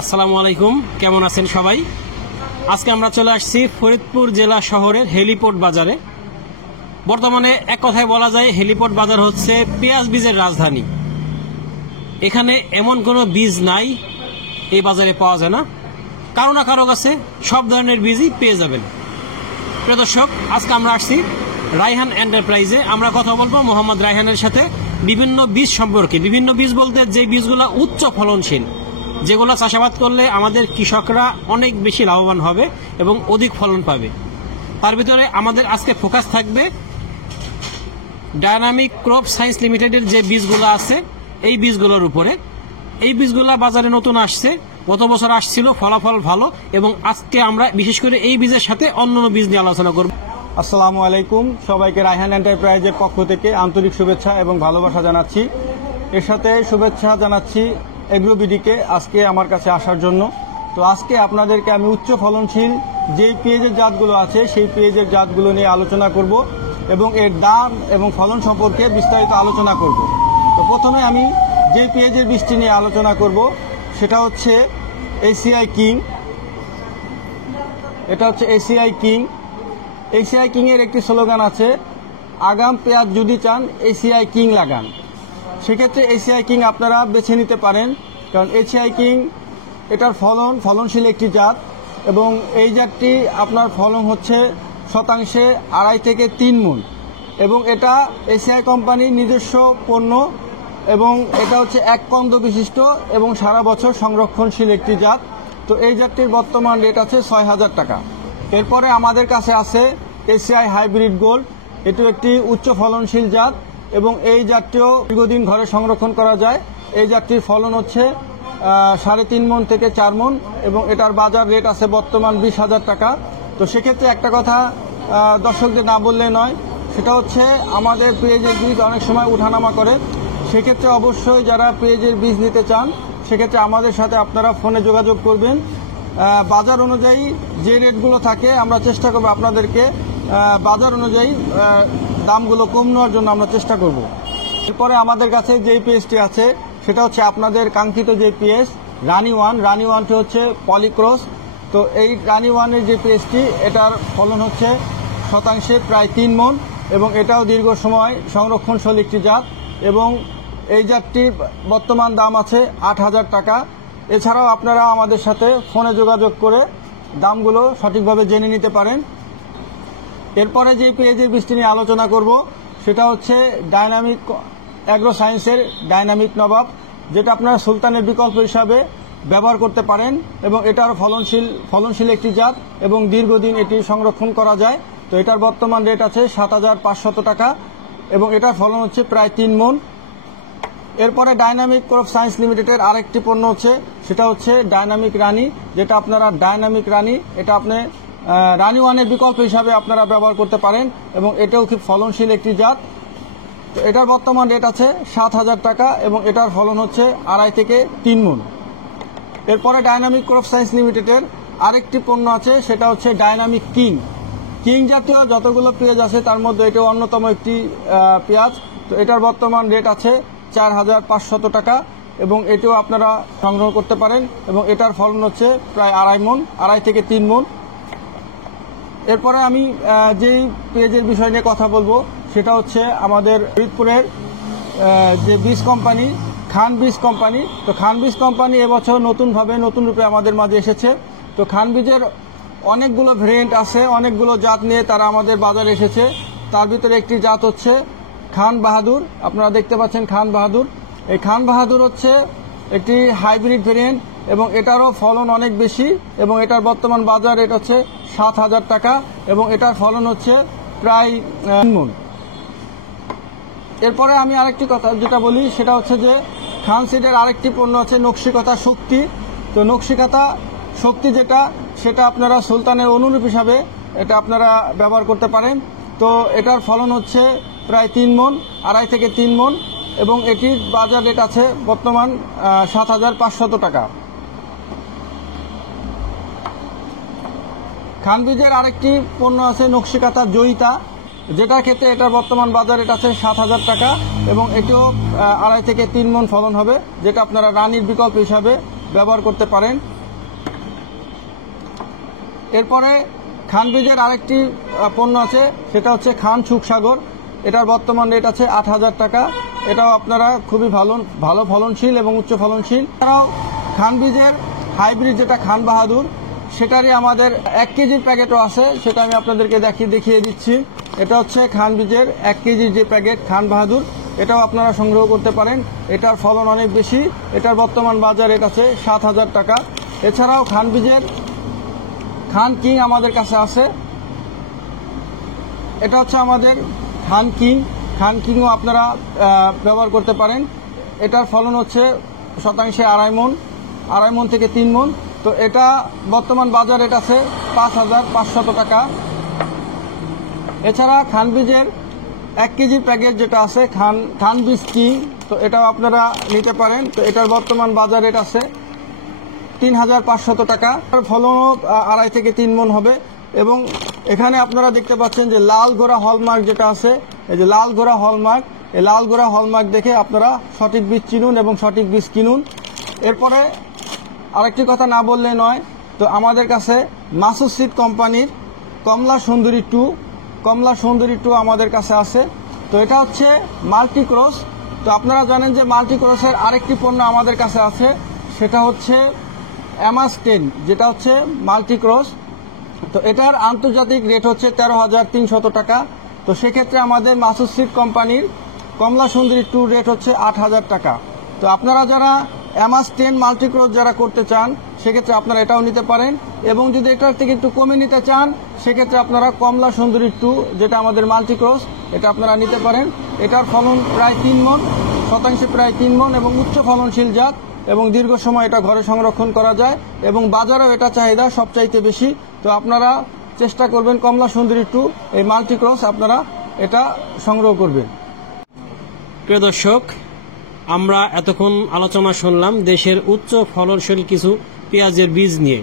আসসালামু আলাইকুম, কেমন আছেন সবাই? আজকে আমরা চলে আসছি ফরিদপুর জেলা শহরের হেলিপোর্ট বাজারে। বর্তমানে এক কথায় বলা যায় হেলিপোর্ট বাজার হচ্ছে পেঁয়াজ বীজের রাজধানী। এখানে এমন কোনো বীজ নাই এই বাজারে পাওয়া যায় না, কারো না কারো কাছে সব ধরনের বীজই পেয়ে যাবেন। প্রিয় দর্শক, আজকে আমরা আসছি রায়হান এন্টারপ্রাইজে। আমরা কথা বলবো মোহাম্মদ রায়হানের সাথে বিভিন্ন বীজ সম্পর্কে। বিভিন্ন বীজ বলতে যে বীজগুলো উচ্চ ফলনশীল, যেগুলো চাষাবাদ করলে আমাদের কৃষকরা অনেক বেশি লাভবান হবে এবং অধিক ফলন পাবে। তার ভিতরে আমাদের আজকে ফোকাস থাকবে ডায়নামিক ক্রপ সায়েন্স লিমিটেডের যে বীজগুলো আছে এই বীজগুলোর উপরে। এই বীজগুলো বাজারে নতুন আসছে, গত বছর আসছিল, ফলাফল ভালো, এবং আজকে আমরা বিশেষ করে এই বীজের সাথে অন্যান্য বীজ নিয়ে আলোচনা করব। আসসালামু আলাইকুম, সবাইকে রায়হান এন্টারপ্রাইজের পক্ষ থেকে আন্তরিক শুভেচ্ছা এবং ভালোবাসা জানাচ্ছি। এর সাথে শুভেচ্ছা জানাচ্ছি এগ্রোবিডিকে আজকে আমার কাছে আসার জন্য। তো আজকে আপনাদেরকে আমি উচ্চ ফলনশীল যেই পেঁয়াজের জাতগুলো আছে সেই পেঁয়াজের জাতগুলো নিয়ে আলোচনা করব এবং এর দাম এবং ফলন সম্পর্কে বিস্তারিত আলোচনা করব। তো প্রথমে আমি যে পেঁয়াজের বীজটি নিয়ে আলোচনা করব সেটা হচ্ছে এসিআই কিং। এটা হচ্ছে এসিআই কিং। এসিআই কিংয়ের একটি স্লোগান আছে, আগাম পেঁয়াজ যদি চান এসিআই কিং লাগান। সেক্ষেত্রে এসিআই কিং আপনারা বেছে নিতে পারেন, কারণ এসিআই কিং এটার ফলনশীল একটি জাত এবং এই জাতটি আপনার ফলন হচ্ছে শতাংশে 2.5 থেকে 3 মণ, এবং এটা এসিআই কোম্পানির নিজস্ব পণ্য এবং এটা হচ্ছে এক কন্দ বিশিষ্ট এবং সারা বছর সংরক্ষণশীল একটি জাত। তো এই জাতটির বর্তমান রেট আছে 6,000 টাকা। এরপরে আমাদের কাছে আছে এসিআই হাইব্রিড গোল্ড। এটি একটি উচ্চ ফলনশীল জাত এবং এই জাতটিও দীর্ঘদিন ঘরে সংরক্ষণ করা যায়। এই জাতটির ফলন হচ্ছে 3.5 মণ থেকে 4 মণ এবং এটার বাজার রেট আছে বর্তমান 20,000 টাকা। তো সেক্ষেত্রে একটা কথা দর্শকদের না বললে নয়, সেটা হচ্ছে আমাদের পেঁয়াজের বীজ অনেক সময় উঠানামা করে। সেক্ষেত্রে অবশ্যই যারা পেঁয়াজের বীজ নিতে চান সেক্ষেত্রে আমাদের সাথে আপনারা ফোনে যোগাযোগ করবেন। বাজার অনুযায়ী যে রেটগুলো থাকে আমরা চেষ্টা করব আপনাদেরকে বাজার অনুযায়ী দামগুলো কম নেওয়ার জন্য আমরা চেষ্টা করব। এরপরে আমাদের কাছে যেই পেঁয়াজটি আছে সেটা হচ্ছে আপনাদের কাঙ্ক্ষিত যে পেঁয়াজ রানি ওয়ান। রানি ওয়ানটি হচ্ছে পলিক্রস। তো এই রানি ওয়ানের যে পেঁয়াজটি এটার ফলন হচ্ছে শতাংশে প্রায় 3 মণ এবং এটাও দীর্ঘ সময় সংরক্ষণশীল একটি জাত এবং এই জাতটির বর্তমান দাম আছে 8,000 টাকা। এছাড়াও আপনারা আমাদের সাথে ফোনে যোগাযোগ করে দামগুলো সঠিকভাবে জেনে নিতে পারেন। এরপরে যে পেঁয়াজের বীজটি নিয়ে আলোচনা করব সেটা হচ্ছে ডায়নামিক অ্যাগ্রো সায়েন্সের ডায়নামিক নবাব, যেটা আপনারা সুলতানের বিকল্প হিসাবে ব্যবহার করতে পারেন এবং এটার ফলনশীল একটি জাত এবং দীর্ঘদিন এটি সংরক্ষণ করা যায়। তো এটার বর্তমান রেট আছে 7,500 টাকা এবং এটার ফলন হচ্ছে প্রায় 3 মণ। এরপরে ডায়নামিক ক্রপ সায়েন্স লিমিটেডের আরেকটি পণ্য হচ্ছে সেটা হচ্ছে ডায়নামিক রানী, যেটা আপনারা ডায়নামিক রানী এটা আপনি রানি ওয়ানের বিকল্প হিসাবে আপনারা ব্যবহার করতে পারেন এবং এটাও খুব ফলনশীল একটি জাত। তো এটার বর্তমান রেট আছে 7,000 টাকা এবং এটার ফলন হচ্ছে 2.5 থেকে 3 মণ। এরপরে ডায়নামিক ক্রপ সায়েন্স লিমিটেডের আরেকটি পণ্য আছে সেটা হচ্ছে ডায়নামিক কিং। কিং জাতীয় যতগুলো পেঁয়াজ আছে তার মধ্যে এটাও অন্যতম একটি পেঁয়াজ। তো এটার বর্তমান রেট আছে 4,500 টাকা এবং এটিও আপনারা সংগ্রহ করতে পারেন এবং এটার ফলন হচ্ছে প্রায় 2.5 থেকে 3 মণ। এরপরে আমি যেই পেঁয়াজের বিষয় নিয়ে কথা বলবো সেটা হচ্ছে আমাদের ফরিদপুরের যে বীজ কোম্পানি খান বীজ কোম্পানি। তো খান বীজ কোম্পানি এবছর নতুন রূপে আমাদের মাঝে এসেছে। তো খান বীজের অনেকগুলো ভেরিয়েন্ট আছে, অনেকগুলো জাত নিয়ে তারা আমাদের বাজারে এসেছে। তার ভিতরে একটি জাত হচ্ছে খান বাহাদুর। আপনারা দেখতে পাচ্ছেন খান বাহাদুর। এই খান বাহাদুর হচ্ছে একটি হাইব্রিড ভেরিয়েন্ট এবং এটারও ফলন অনেক বেশি এবং এটার বর্তমান বাজার রেট হচ্ছে 7,000 টাকা এবং এটার ফলন হচ্ছে প্রায় 3 মণ। এরপরে আমি আরেকটি কথা যেটা বলি সেটা হচ্ছে যে খান সিডের আরেকটি পণ্য আছে নকশিকাতা শক্তি। তো নকশিকাতা শক্তি সেটা আপনারা সুলতানের অনুরূপ হিসাবে এটা আপনারা ব্যবহার করতে পারেন। তো এটার ফলন হচ্ছে প্রায় 3 মণ, 2.5 থেকে 3 মণ এবং এটির বাজার রেট আছে বর্তমান 7,500 টাকা। খান বীজের আরেকটি পণ্য আছে নকশিকাতা জয়িতা, যেটার ক্ষেত্রে এটার বর্তমান বাজার রেট আছে 7,000 টাকা এবং এটিও 2.5 থেকে 3 মণ ফলন হবে, যেটা আপনারা রানীর বিকল্প হিসাবে ব্যবহার করতে পারেন। এরপরে খান বীজের আরেকটি পণ্য আছে, সেটা হচ্ছে খান সুখসাগর। এটার বর্তমান রেট আছে 8,000 টাকা। এটাও আপনারা খুবই ভালো ফলনশীল এবং উচ্চ ফলনশীল। এছাড়াও খান বীজের হাইব্রিড যেটা খান বাহাদুর, সেটারই আমাদের 1 কেজির প্যাকেটও আছে, সেটা আমি আপনাদেরকে দেখিয়ে দিচ্ছি। এটা হচ্ছে খান বীজের 1 কেজির যে প্যাকেট খান বাহাদুর, এটাও আপনারা সংগ্রহ করতে পারেন। এটার ফলন অনেক বেশি। এটার বর্তমান বাজার রেট আছে 7,000 টাকা। এছাড়াও খান বীজের খান কিং আমাদের কাছে আছে। এটা হচ্ছে আমাদের খান কিংও আপনারা ব্যবহার করতে পারেন। এটার ফলন হচ্ছে শতাংশে 2.5 মণ থেকে 3 মণ। তো এটা বর্তমান বাজার রেট আছে 5,500 টাকা। এছাড়া খান বীজের 1 কেজির প্যাকেট যেটা আছে খান বীজ কিং, তো এটাও আপনারা নিতে পারেন। তো এটার বর্তমান বাজার রেট আছে 3,500 টাকা। ফলনও 2.5 থেকে 3 মণ হবে। এবং এখানে আপনারা দেখতে পাচ্ছেন যে লাল গোড়া হলমার্ক যেটা আছে, এই যে লাল গোড়া হলমার্ক, এই লাল গোড়া হলমার্ক দেখে আপনারা সঠিক বীজ চিনুন এবং সঠিক বীজ কিনুন। এরপরে আরেকটি কথা না বললে নয়, তো আমাদের কাছে মাসুদ সিড কোম্পানির কমলা সুন্দরী 2 আমাদের কাছে আছে। তো এটা হচ্ছে মাল্টিক্রস। তো আপনারা জানেন যে মাল্টিক্রসের আরেকটি পণ্য আমাদের কাছে আছে, সেটা হচ্ছে অ্যামাস 10, যেটা হচ্ছে মাল্টিক্রস। তো এটার আন্তর্জাতিক রেট হচ্ছে 13,300 টাকা। তো সেক্ষেত্রে আমাদের মাসুদ সিড কোম্পানির কমলা সুন্দরী 2 রেট হচ্ছে 8,000 টাকা। তো আপনারা যারা অ্যামাস 10 মাল্টিক্রস যারা করতে চান, সেক্ষেত্রে আপনারা এটাও নিতে পারেন। এবং যদি এটার থেকে একটু কমে নিতে চান, সেক্ষেত্রে আপনারা কমলা সুন্দরী 2, যেটা আমাদের মাল্টিক্রস, এটা আপনারা নিতে পারেন। এটার ফলন প্রায় 3 মণ, শতাংশে প্রায় 3 মণ এবং উচ্চ ফলনশীল জাত, এবং দীর্ঘ সময় এটা ঘরে সংরক্ষণ করা যায় এবং বাজারেও এটা চাহিদা সবচাইতে বেশি। তো আপনারা চেষ্টা করবেন কমলা সুন্দরী 2 এই মাল্টিক্রস আপনারা এটা সংগ্রহ করবেন। প্রিয় দর্শক, আমরা এতক্ষণ আলোচনা শুনলাম দেশের উচ্চ ফলনশীল কিছু পেঁয়াজের বীজ নিয়ে।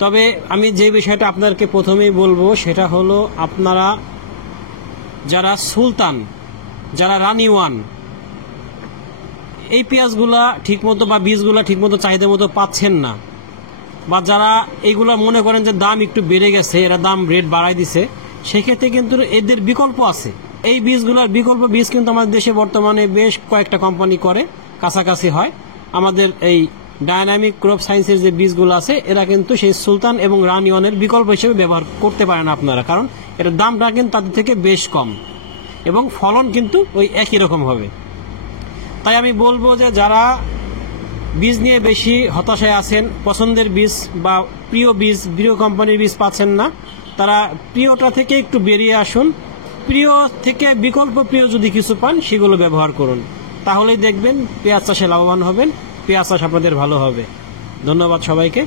তবে আমি যে বিষয়টা আপনাদেরকে প্রথমেই বলবো, সেটা হলো আপনারা যারা সুলতান, যারা রানি ওয়ান, এই পেঁয়াজগুলা ঠিকমতো বা বীজগুলা ঠিকমতো চাহিদা মতো পাচ্ছেন না, বা যারা এইগুলা মনে করেন যে দাম একটু বেড়ে গেছে, এরা দাম রেট বাড়াই দিছে, সেক্ষেত্রে কিন্তু এদের বিকল্প আছে। এই বীজগুলোর বিকল্প বীজ কিন্তু আমাদের দেশে বর্তমানে বেশ কয়েকটা কোম্পানি করে, কাছাকাছি হয়। আমাদের এই ডায়নামিক ক্রপ সায়েন্সের যে বীজগুলো আছে, এরা কিন্তু সেই সুলতান এবং রানি ওয়ানের বিকল্প হিসেবে ব্যবহার করতে পারেন আপনারা, কারণ এটার দামটা কিন্তু তাদের থেকে বেশ কম এবং ফলন কিন্তু ওই একই রকম হবে। তাই আমি বলবো যে যারা বীজ নিয়ে বেশি হতাশায় আছেন, পছন্দের বীজ বা প্রিয় কোম্পানির বীজ পাচ্ছেন না, তারা প্রিয়টা থেকে একটু বেরিয়ে আসুন। প্রিয় থেকে বিকল্প প্রিয় যদি কিছু পান, সেগুলো ব্যবহার করুন। তাহলেই দেখবেন পেঁয়াজ চাষে লাভবান হবেন, পেঁয়াজ চাষ আপনাদের ভালো হবে। ধন্যবাদ সবাইকে।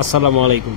আসসালামু আলাইকুম।